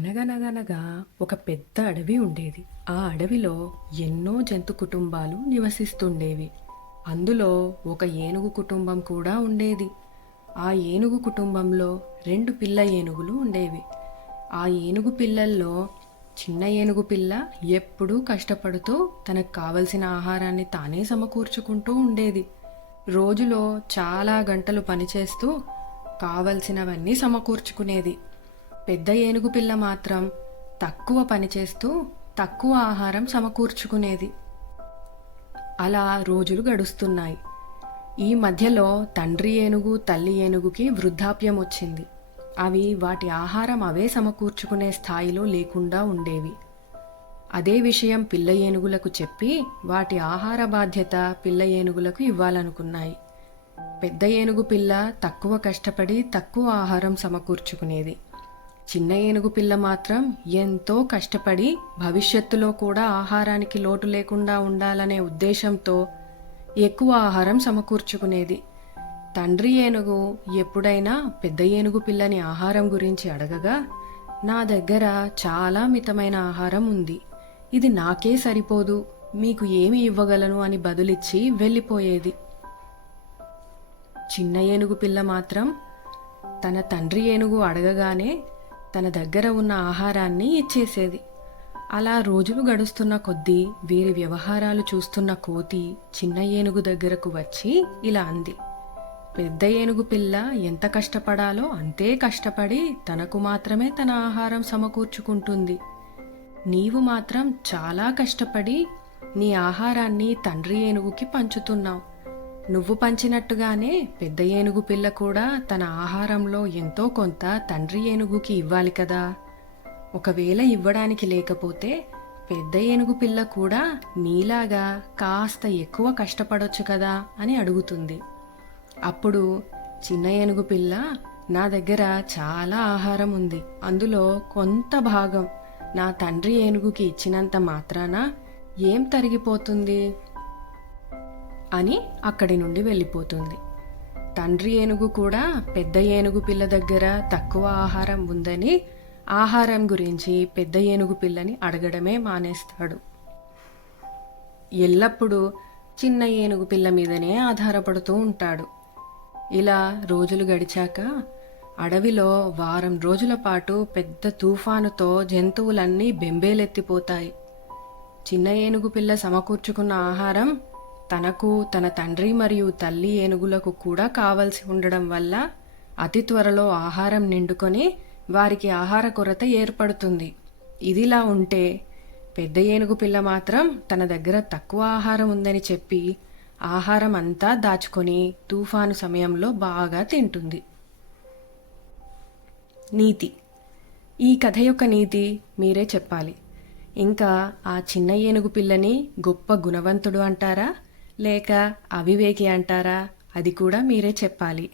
అనగనగనగా ఒక పెద్ద అడవి ఉండేది. ఆ అడవిలో ఎన్నో జంతు కుటుంబాలు నివసిస్తుండేవి. అందులో ఒక ఏనుగు కుటుంబం కూడా ఉండేది. ఆ ఏనుగు కుటుంబంలో 2 పిల్ల ఏనుగులు ఉండేవి. ఆ ఏనుగు పిల్లల్లో చిన్న ఏనుగు పిల్ల ఎప్పుడూ కష్టపడుతూ తనకు కావలసిన ఆహారాన్ని తానే సమకూర్చుకుంటూ ఉండేది. రోజులో చాలా గంటలు పనిచేస్తూ కావలసినవన్నీ సమకూర్చుకునేది. పెద్ద ఏనుగు పిల్ల మాత్రం తక్కువ పని చేస్తూ తక్కువ ఆహారం సమకూర్చుకునేది. అలా రోజులు గడుస్తున్నాయి. ఈ మధ్యలో తండ్రి ఏనుగు తల్లి ఏనుగుకి వృద్ధాప్యం వచ్చింది. అవి వాటి ఆహారం అవే సమకూర్చుకునే స్థాయిలో లేకుండా ఉండేవి. అదే విషయం పిల్ల ఏనుగులకు చెప్పి వాటి ఆహార బాధ్యత పిల్ల ఏనుగులకు ఇవ్వాలనుకున్నాయి. పెద్ద ఏనుగు పిల్ల తక్కువ కష్టపడి తక్కువ ఆహారం సమకూర్చుకునేది. చిన్న ఏనుగు పిల్ల మాత్రం ఎంతో కష్టపడి భవిష్యత్తులో కూడా ఆహారానికి లోటు లేకుండా ఉండాలనే ఉద్దేశంతో ఎక్కువ ఆహారం సమకూర్చుకునేది. తండ్రి ఏనుగు ఎప్పుడైనా పెద్ద ఏనుగు పిల్లని ఆహారం గురించి అడగగా, నా దగ్గర చాలా మితమైన ఆహారం ఉంది, ఇది నాకే సరిపోదు, మీకు ఏమి ఇవ్వగలను అని బదులిచ్చి వెళ్ళిపోయేది. చిన్న ఏనుగు పిల్ల మాత్రం తన తండ్రి ఏనుగు అడగగానే తన దగ్గర ఉన్న ఆహారాన్ని ఇచ్చేసేది. అలా రోజులు గడుస్తున్న కొద్దీ వీరి వ్యవహారాలు చూస్తున్న కోతి చిన్న ఏనుగు దగ్గరకు వచ్చి ఇలా అంది. పెద్ద ఏనుగు పిల్ల ఎంత కష్టపడాలో అంతే కష్టపడి తనకు మాత్రమే తన ఆహారం సమకూర్చుకుంటుంది. నీవు మాత్రం చాలా కష్టపడి నీ ఆహారాన్ని తండ్రి ఏనుగుకి పంచుతున్నావు. నువ్వు పంచినట్టుగానే పెద్ద ఏనుగు పిల్ల కూడా తన ఆహారంలో ఎంతో కొంత తండ్రి ఏనుగుకి ఇవ్వాలి కదా. ఒకవేళ ఇవ్వడానికి లేకపోతే పెద్ద ఏనుగు పిల్ల కూడా నీలాగా కాస్త ఎక్కువ కష్టపడొచ్చు కదా అని అడుగుతుంది. అప్పుడు చిన్న ఏనుగు పిల్ల, నా దగ్గర చాలా ఆహారం ఉంది, అందులో కొంత భాగం నా తండ్రి ఏనుగుకి ఇచ్చినంత మాత్రాన ఏం తరిగిపోతుంది అని అక్కడి నుండి వెళ్ళిపోతుంది. తండ్రి ఏనుగు కూడా పెద్ద ఏనుగు పిల్ల దగ్గర తక్కువ ఆహారం ఉందని ఆహారం గురించి పెద్ద ఏనుగు పిల్లని అడగడమే మానేస్తాడు. ఎల్లప్పుడూ చిన్న ఏనుగు పిల్ల మీదనే ఆధారపడుతూ ఉంటాడు. ఇలా రోజులు గడిచాక అడవిలో వారం రోజుల పాటు పెద్ద తుఫానుతో జంతువులన్నీ బెంబేలెత్తిపోతాయి. చిన్న ఏనుగు పిల్ల సమకూర్చుకున్న ఆహారం తనకు తన తండ్రి మరియు తల్లి ఏనుగులకు కూడా కావలసి ఉండడం వల్ల అతి త్వరలో ఆహారం నిండుకొని వారికి ఆహార కొరత ఏర్పడుతుంది. ఇదిలా ఉంటే పెద్ద ఏనుగు పిల్ల మాత్రం తన దగ్గర తక్కువ ఆహారం ఉందని చెప్పి ఆహారం అంతా దాచుకొని తుఫాను సమయంలో బాగా తింటుంది. నీతి. ఈ కథ యొక్క నీతి మీరే చెప్పాలి. ఇంకా ఆ చిన్న ఏనుగు పిల్లని గొప్ప గుణవంతుడు అంటారా లేక అవివేకి అంటారా, అది కూడా మీరే చెప్పాలి.